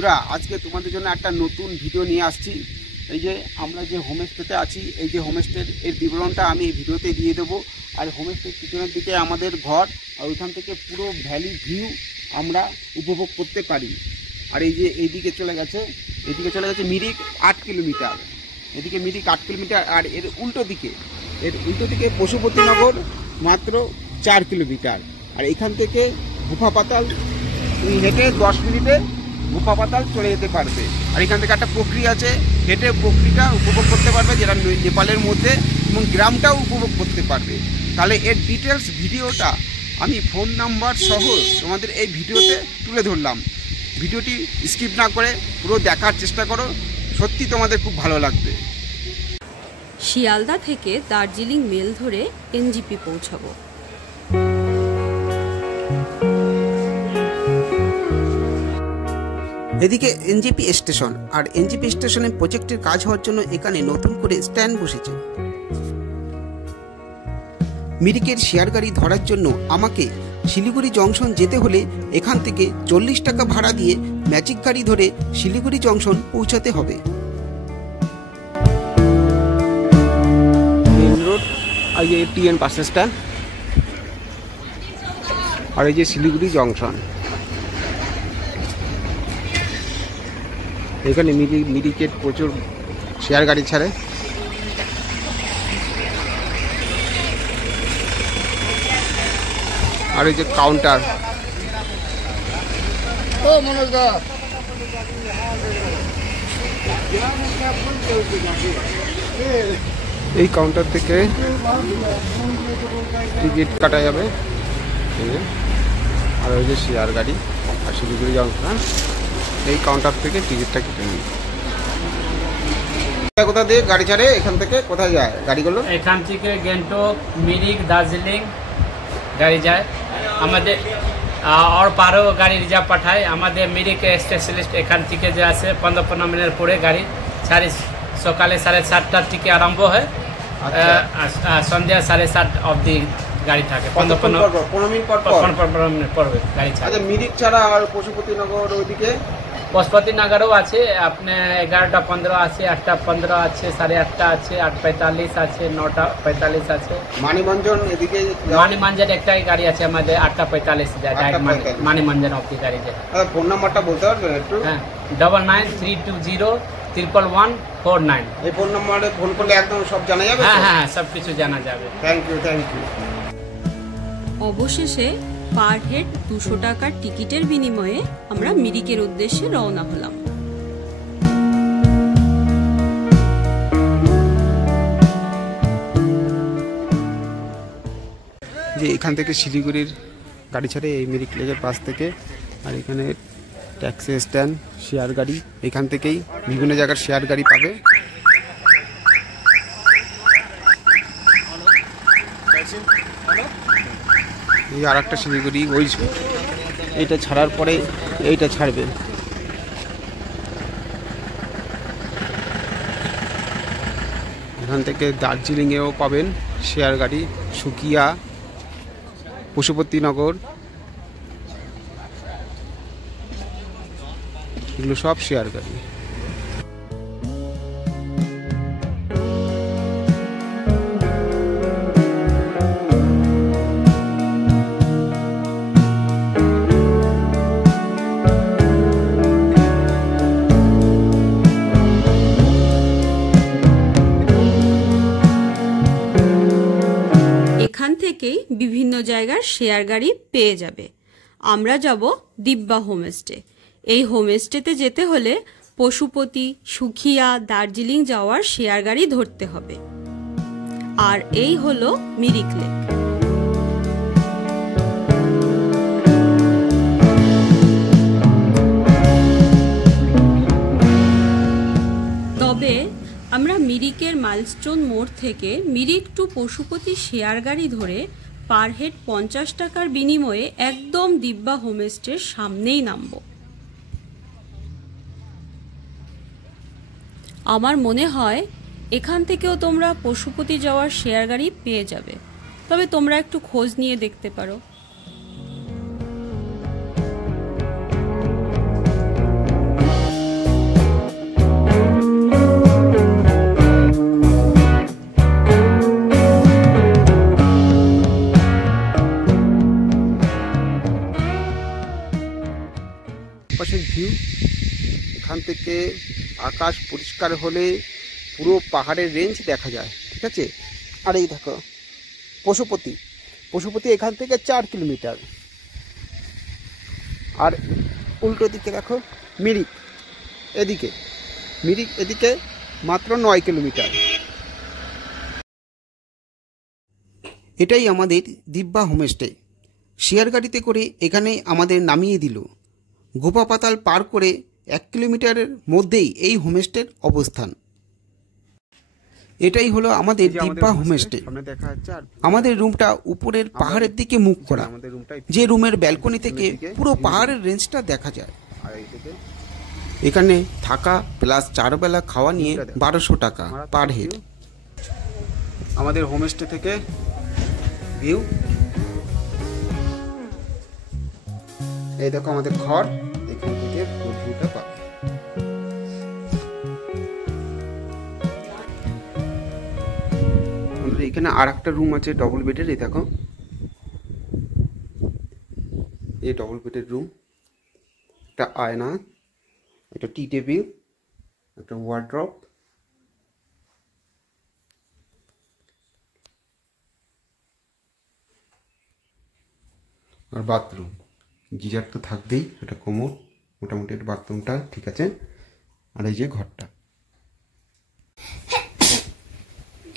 বন্ধুরা, আজকে তোমাদের জন্য একটা নতুন ভিডিও নিয়ে আসছি। এই যে আমরা যে হোমস্টেতে আছি, এই যে হোমস্টের এর বিবরণটা আমি এই ভিডিওতে দিয়ে দেবো। আর হোমস্টের পিছনের দিকে আমাদের ঘর, আর ওইখান থেকে পুরো ভ্যালি ভিউ আমরা উপভোগ করতে পারি। আর এই যে এইদিকে চলে গেছে মিরিক 8 কিলোমিটার, এদিকে মিরিক 8 কিলোমিটার। আর এর উল্টো দিকে পশুপতিনগর মাত্র 4 কিলোমিটার। আর এখান থেকে গুফা পাতাল তুমি হেঁটে 10 মিনিটে গুফা পাতাল চলে যেতে পারবে। আর এখান থেকে একটা পুকুরি আছে, হেঁটে পুকুরিটা উপভোগ করতে পারবে, যেটা নেপালের মধ্যে, এবং গ্রামটাও উপভোগ করতে পারবে। তাহলে এর ডিটেলস ভিডিওটা আমি ফোন নাম্বার সহ তোমাদের এই ভিডিওতে তুলে ধরলাম। ভিডিওটি স্কিপ না করে পুরো দেখার চেষ্টা করো, সত্যি তোমাদের খুব ভালো লাগবে। শিয়ালদা থেকে দার্জিলিং মেল ধরে এনজিপি পৌঁছাবো। এদিকে এনজিপি স্টেশন, আর এনজিপি স্টেশনের প্রজেক্টের কাজ হওয়ার জন্য এখানে নতুন করে স্ট্যান্ড বসেছে। মিরিকের শেয়ার গাড়ি ধরার জন্য আমাকে শিলিগুড়ি জংশন যেতে হলে এখান থেকে 40 টাকা ভাড়া দিয়ে ম্যাজিক গাড়ি ধরে শিলিগুড়ি জংশন পৌঁছাতে হবে। মেন রোড, আর এই টিএন বাস স্ট্যান্ড, আর এই যে শিলিগুড়ি জংশন। এখানে মিরিকের প্রচুর শেয়ার গাড়ি ছাড়ে। আর এই যে কাউন্টার, এই কাউন্টার থেকে টিকিট কাটা যাবে। আর ওই যে শেয়ার গাড়ি আর শিলিগুড়ি জংশন, এই কাউন্টার থেকে টিকিটটা কেটে নিই। কোথা দিয়ে গাড়ি ছাড়ে, এখান থেকে কোথায় যায় গাড়িগুলো? এখান থেকে গ্যাংটক, মিরিক, দার্জিলিং গাড়ি যায় আমাদের। আর পারো গাড়ি রিজার্ভ পাঠায় আমাদের। মিরিক স্পেশালিস্ট এখান থেকে যে আসে 15 মিনিট পরে গাড়ি সকালে 7:30 থেকে আরম্ভ হয়, সন্ধ্যা 7:30 অবধি গাড়ি থাকে। 15 মিনিট পড়বে গাড়ি ছাড়া। আচ্ছা, মিরিক ছাড়া আর পশুপতিনগর ওইদিকে? পশুপতিনগরও আছে, আপনার 11:15 আছে, 8:15 আছে, 8:30 আছে, 8:45 আছে, 9:45 আছে। মানিমঞ্জন এদিকে? মানিমঞ্জন একটাই গাড়ি আছে আমাদের, 8:45 যায় ডাইরেক্ট মানিমঞ্জন অবধি গাড়ি যায়। ফোন নাম্বারটা বলতে পারবেন একটু? হ্যাঁ, 9932011149। এই ফোন নাম্বারে ফোন করলে একদম সব জানা যাবে? হ্যাঁ, সব কিছু জানা যাবে। Thank you. অবশেষে পার হেড 200 টাকার টিকিটের বিনিময়ে আমরা মিরিকের উদ্দেশ্যে রওনা হলাম। যে এখান থেকে শিলিগুড়ির গাড়ি ছাড়ে এই মিরিক লেকের পাশ থেকে। আর এখানে ট্যাক্সি স্ট্যান্ড, শেয়ার গাড়ি, এখান থেকেই বিভিন্ন জায়গার শেয়ার গাড়ি পাবে। এই আর একটা শিলিগুড়ি, ওই এইটা ছাড়ার পরে এইটা ছাড়বে। এখান থেকে দার্জিলিংয়েও পাবেন শেয়ার গাড়ি, সুকিয়া, পশুপতিনগর, এগুলো সব শেয়ার গাড়ি। এখান থেকেই বিভিন্ন জায়গার শেয়ার গাড়ি পেয়ে যাবে। আমরা যাব দিব্যা হোমস্টে। এই হোমস্টেতে যেতে হলে পশুপতি, সুখিয়া, দার্জিলিং যাওয়ার শেয়ার গাড়ি ধরতে হবে। আর এই হলো মিরিক লেক। তবে আমরা মিরিকের মাইলস্টোন মোড় থেকে মিরিক টু পশুপতি শেয়ার গাড়ি ধরে পার হেড 50 টাকার বিনিময়ে একদম দিব্যা হোমস্টের সামনেই নামব। আমার মনে হয় এখান থেকেও তোমরা পশুপতি যাওয়ার শেয়ার গাড়ি পেয়ে যাবে, তবে তোমরা একটু খোঁজ নিয়ে দেখতে পারো। আমাদের ভিউ। এখান থেকে আকাশ পরিষ্কার হলে পুরো পাহাড়ের রেঞ্জ দেখা যায়, ঠিক আছে। আর এই দেখো পশুপতি এখান থেকে 4 কিলোমিটার। আর উল্টো দিকে দেখো মিরিক, এদিকে মাত্র 9 কিলোমিটার। এটাই আমাদের দিব্যা হোমস্টে। শেয়ার গাড়িতে করে এখানে আমাদের নামিয়ে দিল। গোপা পাতাল পার করে 1 কিলোমিটারের মধ্যেই এই হোমস্টের অবস্থান। এটাই হলো আমাদের দিব্যা হোমস্টে। আমাদের রুমটা উপরের পাহাড়ের দিকে মুখ করা, যে রুমের ব্যালকনি থেকে পুরো পাহাড়ের রেঞ্জটা দেখা যায়। এখানে থাকা প্লাস 4 বেলা খাওয়া নিয়ে 1200 টাকা পার হেড। আমাদের হোমস্টে থেকে ভিউ, এই দেখো আমাদের ঘর, এখান থেকে ভিউটা পাবে। এখানে আর একটা রুম আছে ডবল বেডের, এই দেখো এই ডবল বেডের রুম। একটা আয়না, একটা টি টেবিল, একটা ওয়ার্ড্রপ, আর বাথরুম। গিজার তো থাকবেই, এটা কোমর, মোটামুটি বাথরুমটা ঠিক আছে। আর এই যে ঘরটা,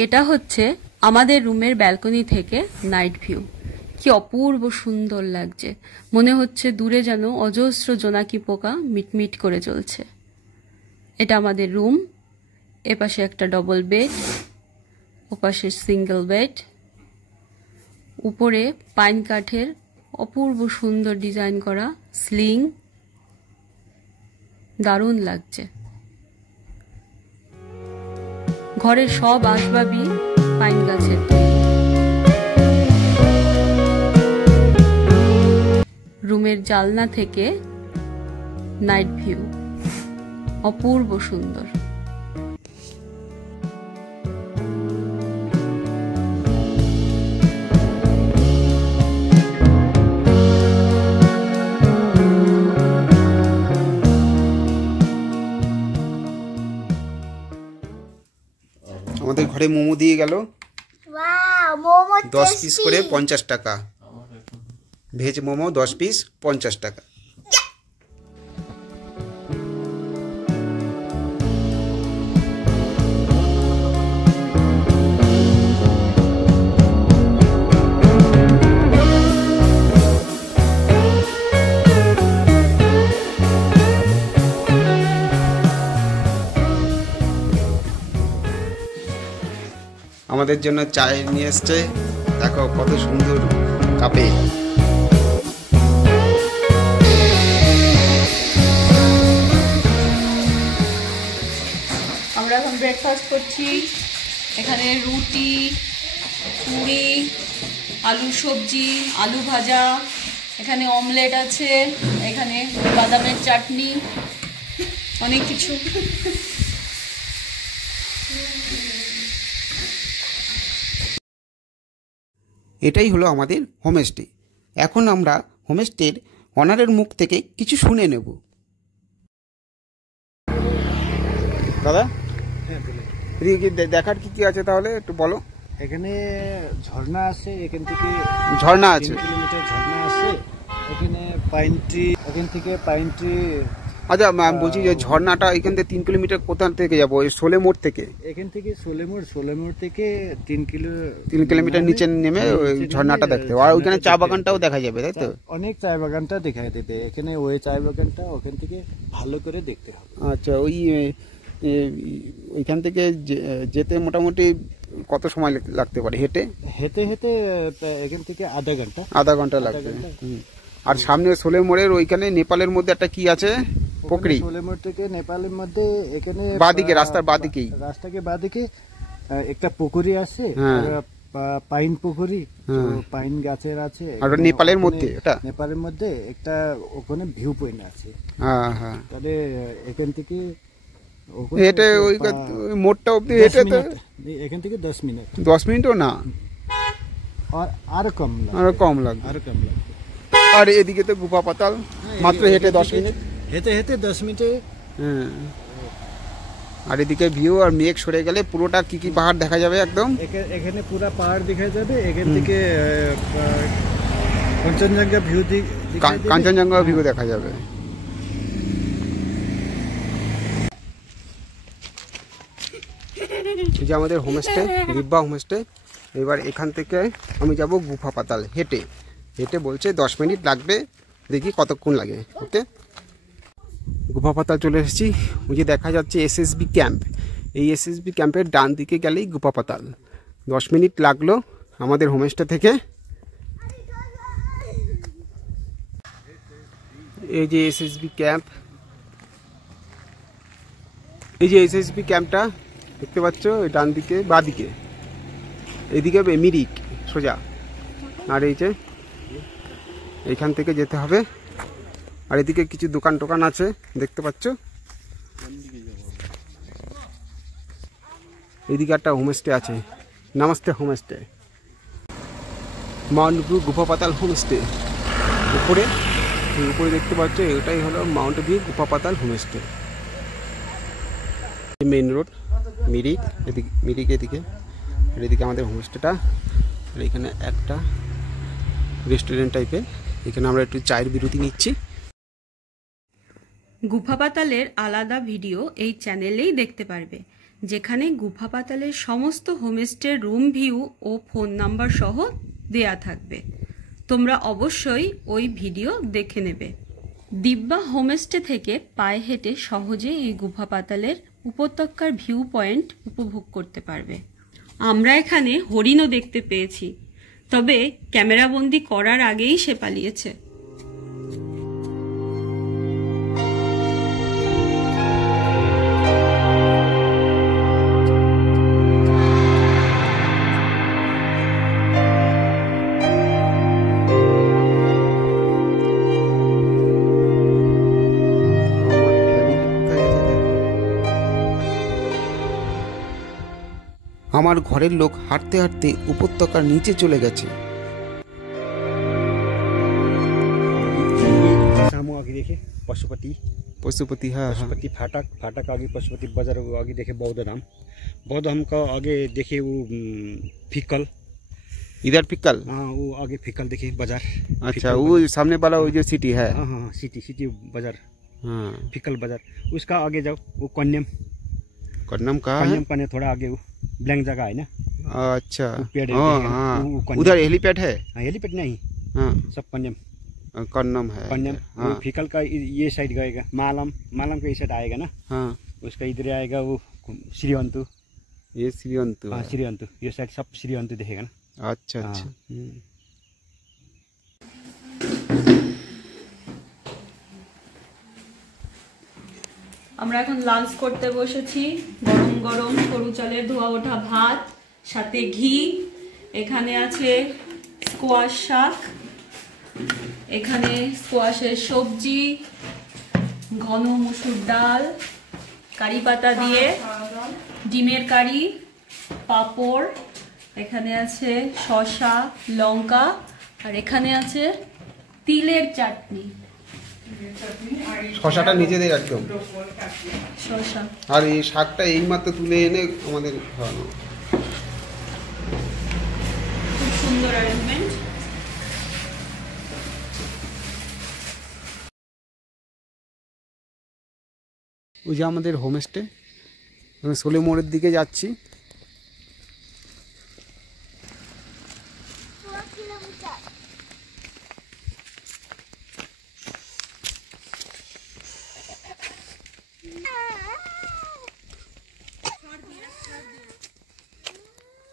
এটা হচ্ছে আমাদের রুমের ব্যালকনি থেকে নাইট ভিউ। কি অপূর্ব সুন্দর লাগছে, মনে হচ্ছে দূরে যেন অজস্র জোনাকি পোকা মিটমিট করে চলছে। এটা আমাদের রুম, এপাশে একটা ডবল বেড, ওপাশে সিঙ্গেল বেড, উপরে পাইন কাঠের অপূর্ব সুন্দর ডিজাইন করা স্লিং, দারুণ লাগছে। ঘরের সব আসবাবই পাইন গাছের। রুমের জানলা থেকে নাইট ভিউ অপূর্ব সুন্দর। আমাদের ঘরে মোমো দিয়ে গেল, 10 পিস করে 50 টাকা। ভেজ মোমো 10 পিস 50 টাকা। আমাদের জন্য চায় নিয়ে এসছে, দেখো কত সুন্দর কাপে। আমরা এখন ব্রেকফাস্ট করছি। এখানে রুটি, পুরি, আলু সবজি, আলু ভাজা, এখানে অমলেট আছে, এখানে বাদামের চাটনি, অনেক কিছু। এটাই হলো আমাদের হোমস্টে। এখন আমরা হোমস্টের অনারের মুখ থেকে কিছু শুনে নেব। দাদা, এদিকে দেখার কি কি আছে তাহলে একটু বলো। এখানে ঝর্ণা আছে, এখান থেকে ঝর্ণা আছে, 3 কিলোমিটার ঝর্ণা আছে। এখানে পাইন ট্রি, এখান থেকে পাইন ট্রি। আচ্ছা, আমি বলছি যে ঝর্ণাটা এখান থেকে 3 কিলোমিটার কোথা থেকে যাবো? ওই সোলেমোড় থেকে? এখান থেকে সোলেমোড় থেকে 3 কিলোমিটার নিচে নেমে ওই ঝর্ণাটা দেখতে হবে। আর ওইখানে চা বাগানটাও দেখা যাবে, তাই তো? অনেক চা বাগানটা দেখাই দেবে এখানে। ওই চা বাগানটা ওখান থেকে ভালো করে দেখতে হবে। আচ্ছা, ওইখান থেকে যেতে মোটামুটি কত সময় লাগতে পারে হেঁটে? হেঁটে এখান থেকে আধা ঘন্টা লাগবে। আর সামনে সোলেমোড়ের ওইখানে নেপালের মধ্যে একটা কি আছে পুকুরি? সোলেমোড় থেকে নেপালের মধ্যে এখানে বাদিকে, রাস্তার বাদিকেই, রাস্তাকে বাদিকে একটা পুকুরি আছে, পাইন পুকুরি, পাইন গাছের আছে। আর নেপালের মধ্যে, এটা নেপালের মধ্যে একটা ওখানে ভিউ পয়েন্ট আছে। হ্যাঁ, তাহলে এখান থেকে হেঁটে ওই মোড়টা অব্দি হেঁটে তো এখান থেকে 10 মিনিট। 10 মিনিটও না, আর কম লাগবে। আর এদিকে তো গুফা পাতাল, মাত্র হেঁটে 10 মিনিট। হেঁটে হেঁটে 10 মিনিটে। হ্যাঁ, আর এদিকে ভিউ আর মেঘ সরে গেলে পুরোটা কি কি পাহাড় দেখা যাবে একদম। এখানে পুরো পাহাড় দেখা যাবে, এখান থেকে কাঞ্চনজঙ্ঘা ভিউ, কাঞ্চনজঙ্ঘা ভিউ দেখা যাবে। এই যে আমাদের হোমস্টে, দিব্যা হোমস্টে। এবার এখান থেকে আমি যাব গুফা পাতাল হেঁটে। হেঁটে বলছে 10 মিনিট লাগবে, দেখি কতক্ষণ লাগে। ওকে, গুফা পাতাল চলে এসেছি। ওই যে দেখা যাচ্ছে এসএসবি ক্যাম্প, এই এসএসবি ক্যাম্পের ডান দিকে গেলেই গুফা পাতাল। 10 মিনিট লাগলো আমাদের হোমস্টে থেকে। এই যে এসএসবি ক্যাম্প, এই যে এসএসবি ক্যাম্পটা দেখতে পাচ্ছ, ডান দিকে বাঁ দিকে, এদিকে মিরিক সোজা। আর এই যে এইখান থেকে যেতে হবে। আর এদিকে কিছু দোকান টোকান আছে দেখতে পাচ্ছ। এদিকে একটা হোমস্টে আছে, নমস্তে হোমস্টে, মাউন্ট ভিউ গুফা পাতাল হোমস্টে। উপরে উপরে দেখতে পাচ্ছ, এটাই হলো মাউন্ট ভিউ গুফা পাতাল হোমস্টে। মেইন রোড মিরিক, এদিকে মিরিক এদিকে, আর এদিকে আমাদের হোমস্টেটা। আর এখানে একটা রেস্টুরেন্ট টাইপের, এখানে আমরা একটু চায়ের বিরতি নিচ্ছি। গুফা পাতালের আলাদা ভিডিও এই চ্যানেলেই দেখতে পারবে, যেখানে গুফা পাতালের সমস্ত হোমস্টের রুম ভিউ ও ফোন নাম্বার সহ দেয়া থাকবে। তোমরা অবশ্যই ওই ভিডিও দেখে নেবে। দিব্যা হোমস্টে থেকে পায়ে হেঁটে সহজে এই গুফা পাতালের উপত্যকার ভিউ পয়েন্ট উপভোগ করতে পারবে। আমরা এখানে হরিণও দেখতে পেয়েছি, তবে ক্যামেরাবন্দি করার আগেই সে পালিয়েছে। আমার ঘরের লোক হাঁটতে হাঁটতে উপত্যকার নিচে চলে গেছে। सामू आगे देखे पशुपति, पशुपति, हाँ पशुपति फाटक, फाटक आगे पशुपति बाजार आगे देखे बौद्ध धाम, बौद्ध धाम का आगे देखे वो फिक्कल, इधर फिक्कल। हाँ वो आगे फिक्कल देखे बाजार। अच्छा, वो सामने वाला वो जो सिटी है। हाँ हाँ सिटी, सिटी बाजार, हाँ फिक्कल बाजार। उसका आगे जाओ वो कन्यम, कन्नम कहाँ है? कन्यम पाने थोड़ा आगे वो ब्लैंक जगह है ना। अच्छा, पेड़ है, हाँ देखे, हाँ, वो कन्यम। उधर हेलीपैड है। हाँ हेलीपैड नहीं, हाँ सब कन्यम, कन्नम है। कन्यम। हाँ वो फिकल का ये साइड गएगा, मालम, मालम का ये साइड आएगा ना, हाँ, उसका इधर आएगा वो श्रीअंतु। ये श्रीअंतु हाँ है। श्रीअंतु, ये साइड सब श्रीअंतु देखेगा ना। अच्छा हाँ। अच्छा। আমরা এখন লাঞ্চ করতে বসেছি। গরম গরম সরু চালের ধোয়া ওঠা ভাত, সাথে ঘি। এখানে আছে স্কোয়াশ শাক, এখানে স্কোয়াশের সবজি, ঘন মসুর ডাল, কারি পাতা দিয়ে ডিমের কারি, পাঁপড়, এখানে আছে শসা, লঙ্কা, আর এখানে আছে তিলের চাটনি। শশাটা নিজেদের একদম, শসা আর এই শাকটা এইমাত্র তুলে এনে আমাদের খাওয়ানো। খুব সুন্দর অ্যারেঞ্জমেন্ট। ওই যে আমাদের হোমস্টে, আমি সোলে মোড়ের দিকে যাচ্ছি।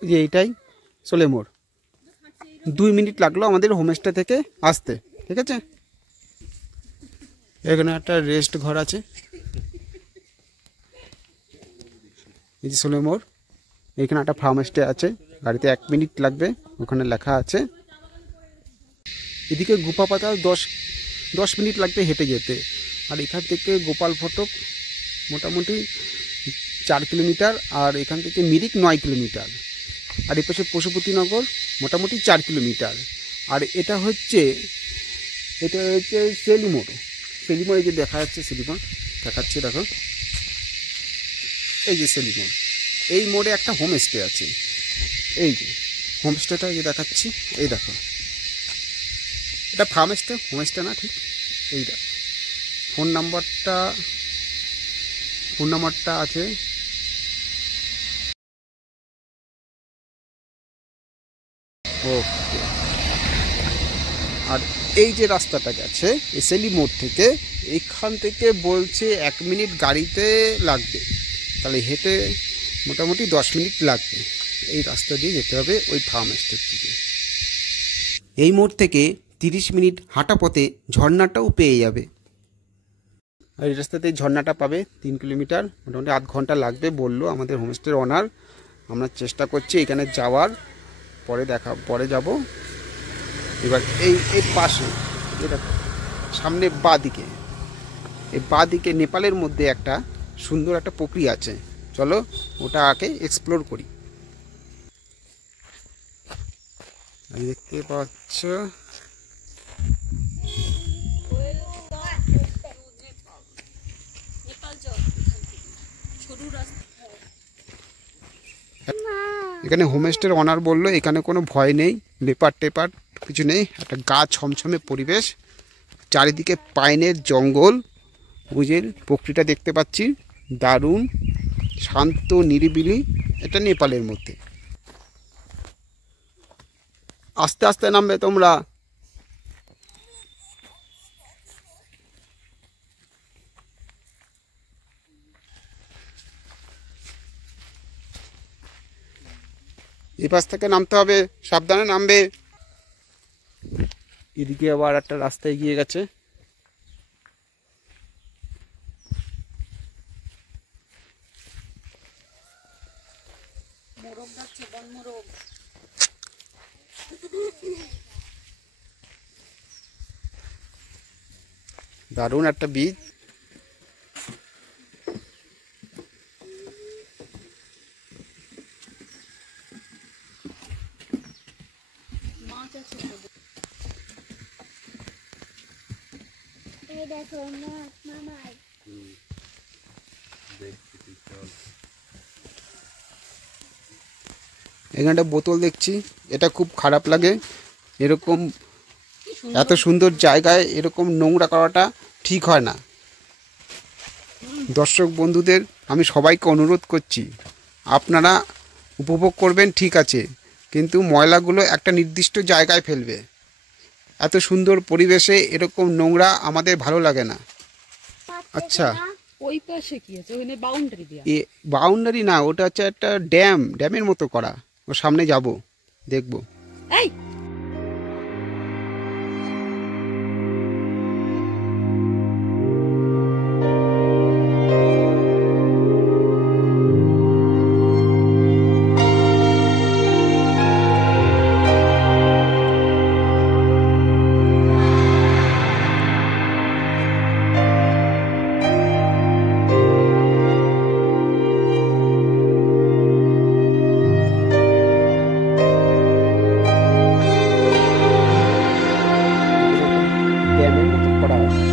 যে এইটাই সোলে মোড়। 2 মিনিট লাগলো আমাদের হোমস্টে থেকে আসতে, ঠিক আছে। এখানে একটা রেস্ট ঘর আছে, এই যে সোলে মোড়। এখানে একটা ফার্ম স্টে আছে, গাড়িতে 1 মিনিট লাগবে, ওখানে লেখা আছে। এদিকে গুফা পাতাল 10 মিনিট লাগবে হেঁটে যেতে। আর এখান থেকে গোপাল ফটক মোটামুটি 4 কিলোমিটার, আর এখান থেকে মিরিক 9 কিলোমিটার, আর এই পাশে পশুপতিনগর মোটামুটি 4 কিলোমিটার। আর এটা হচ্ছে সেলু সেলিমোড়, এই যে দেখা যাচ্ছে সেলিমোড় দেখাচ্ছে, দেখো এই যে সেলিমোড়, এই মোড়ে একটা হোমস্টে আছে। এই যে হোমস্টেটা এই যে দেখাচ্ছি, এই দেখো এটা ফার্মস্টে, হোমস্টে না ঠিক। এই দেখো ফোন নাম্বারটা আছে ওকে। আর এই যে রাস্তাটা গেছে এসএলই মোড় থেকে, এখান থেকে বলছে 1 মিনিট গাড়িতে লাগবে, তাহলে হেঁটে মোটামুটি 10 মিনিট লাগবে। এই রাস্তা দিয়ে যেতে হবে ওই ফার্ম স্টের দিকে। এই মোড় থেকে 30 মিনিট হাঁটা পথে ঝর্ণাটাও পেয়ে যাবে। আর এই রাস্তাতে ঝর্ণাটা পাবে 3 কিলোমিটার, মোটামুটি আধ ঘন্টা লাগবে বললো আমাদের হোমস্টের ওনার। আমরা চেষ্টা করছি এখানে যাওয়ার, পরে যাব। এবার এই পাশে এটা সামনে বাঁ দিকে নেপালের মধ্যে একটা সুন্দর একটা পুকুরি আছে, চলো ওটা আগে এক্সপ্লোর করি। দেখতে পাচ্ছ এখানে হোমস্টের ওনার বললো এখানে কোনো ভয় নেই, লেপার টেপার কিছু নেই, একটা গা ছমছমে পরিবেশ, চারিদিকে পাইনের জঙ্গল, বুঝের পুকুরিটা দেখতে পাচ্ছি, দারুণ শান্ত নিরিবিলি। এটা নেপালের মধ্যে। আস্তে আস্তে নামবে তোমরা। এই পাশ থেকে নামতে হবে, সাবধানে নামবে। এদিকে আবার একটা রাস্তা এগিয়ে গেছে। দারুণ একটা বীজ। এখানটা বোতল দেখছি, এটা খুব খারাপ লাগে। এরকম এত সুন্দর জায়গায় এরকম নোংরা করাটা ঠিক হয় না। দর্শক বন্ধুদের আমি সবাইকে অনুরোধ করছি, আপনারা উপভোগ করবেন ঠিক আছে, কিন্তু ময়লাগুলো একটা নির্দিষ্ট জায়গায় ফেলবে। এত সুন্দর পরিবেশে এরকম নোংরা আমাদের ভালো লাগে না। আচ্ছা ওই পাশে কি আছে? ওখানে বাউন্ডারি দেয়া। বাউন্ডারি না, ওটা হচ্ছে একটা ড্যামের মতো করা। ওর সামনে যাব, দেখব। এই ড্যামের মতো করা আছে।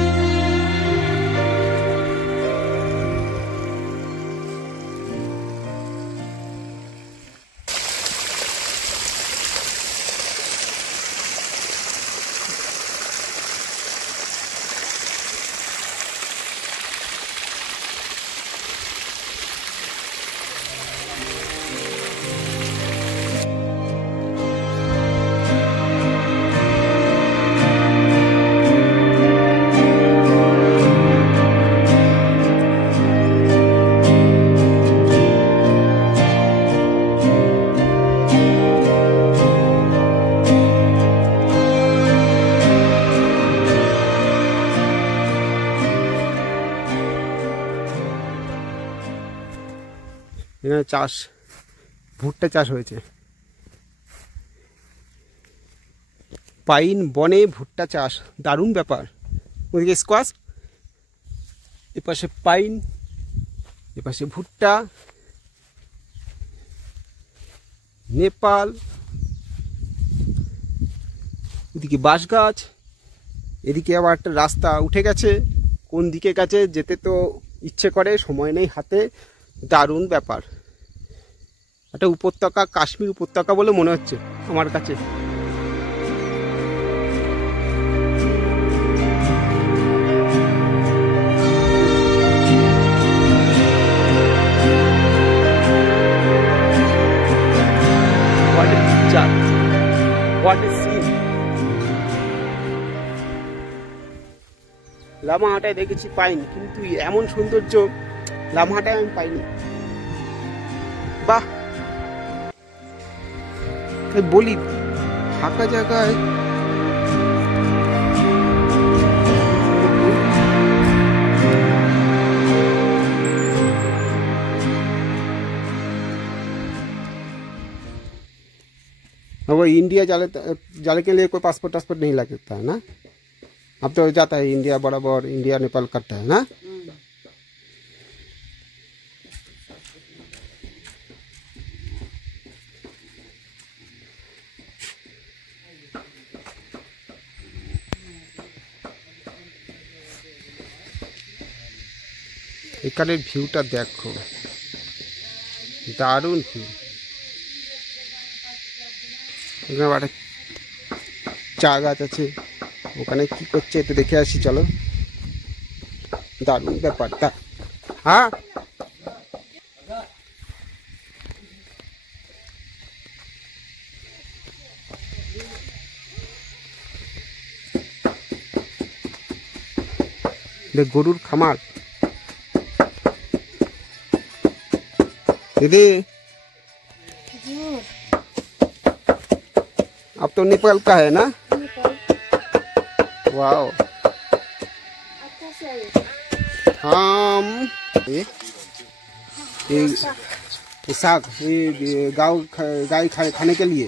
এখানে ভুট্টা চাষ হয়েছে, পাইন বনে ভুট্টা চাষ, দারুণ ব্যাপার। ওদিকে স্কোয়াশ, এপাশে পাইন, এপাশে ভুট্টা, নেপাল, এদিকে বাঁশ গাছ, এদিকে আবার একটা রাস্তা উঠে গেছে, কোন দিকে গেছে যেতে তো ইচ্ছে করে, সময় নেই হাতে। দারুণ ব্যাপার, একটা উপত্যকা, কাশ্মীর উপত্যকা বলে মনে হচ্ছে আমার কাছে। লামাহাটায় দেখেছি পাইনি, কিন্তু এমন সৌন্দর্য লামাহাটায় আমি পাইনি। বাহ, বলি ফাঁকা জায়গায় वो इंडिया जाने के लिए कोई पासपोर्ट वासपोर्ट नहीं लगता है ना? अब तो जाता है इंडिया, बराबर इंडिया नेपाल करता है ना? এখানের ভিউটা দেখো, দারুণ ভিউ। এখানে একটা চা গাছ আছে, ওখানে কি করছে একটু দেখে আসি চলো। দারুণ ব্যাপারটা। হ্যাঁ, গরুর খামার। दीदी अब तो नेपाल का है ना? वाओ, हम ये साग, ये गाय खाने के लिए।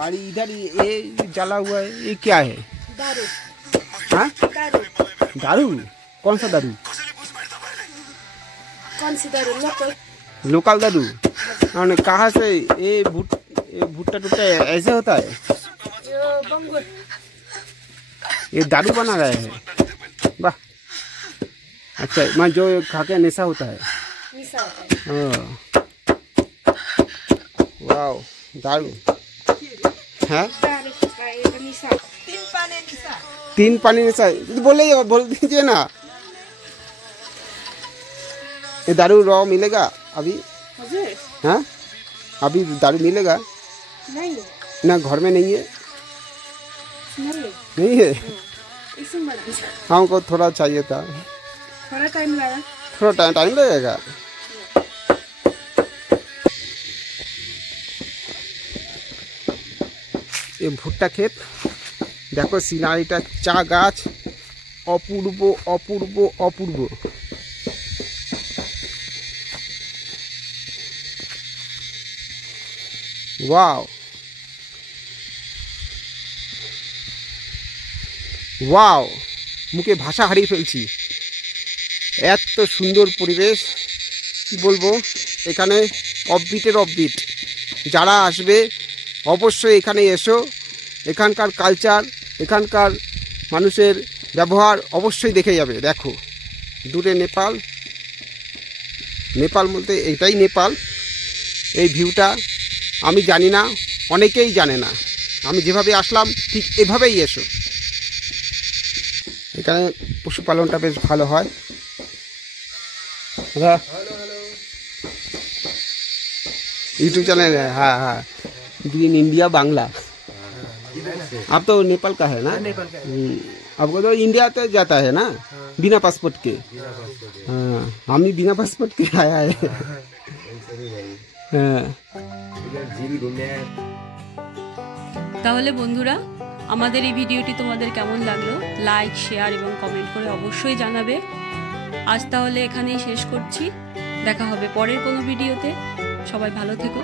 और इधर ये जला हुआ है, ये क्या है? दारू। हाँ, दारू। कौन सा दारू? कौन सी दारू? लोकल दारू। और कहाँ से ये भुट्टा टुट्टा ऐसे होता है? ये दारू बना रहा है। वाह, अच्छा, मैं जो खा के नशा होता है। वाह, दारू है। तीन पानी नशा बोल दीजिए ना। ये दारू रॉ मिलेगा अभी? हाँ, अभी दारू मिलेगा? नहीं ना, घर में नहीं है। नहीं है, हमको थोड़ा चाहिए था। थोड़ा टाइम लगा। थोड़ा टाइम लगेगा। ये भुट्टा खेत देखो, सिनारीटा, चा गाछ, अपूर्व अपूर्व अपूर्व। वाव वाव, মুখে ভাষা হারিয়ে ফেলছি, এত সুন্দর পরিবেশ। কি বলবো, এখানে অফবিটের অফবিট। যারা আসবে অবশ্যই এখানে এসো, এখানকার কালচার, এখানকার মানুষের ব্যবহার অবশ্যই দেখে যাবে। দেখো দূরে নেপাল, নেপাল বলতে এটাই নেপাল। এই ভিউটা আমি জানি না, অনেকেই জানে না। আমি যেভাবে আসলাম ঠিক এভাবেই এসো। এখানে পশুপালনটা বেশ ভালো হয়। यूट्यूब चैनल है। हाँ हाँ, ग्रीन इंडिया बांग्ला। आप तो नेपाल का है ना? आपको तो इंडिया तो जाता है ना बिना पासपोर्ट के? हाँ, हम ही बिना पासपोर्ट के आया है। তাহলে বন্ধুরা, আমাদের এই ভিডিওটি তোমাদের কেমন লাগলো লাইক, শেয়ার এবং কমেন্ট করে অবশ্যই জানাবে। আজ তাহলে এখানেই শেষ করছি, দেখা হবে পরের কোনো ভিডিওতে। সবাই ভালো থেকো।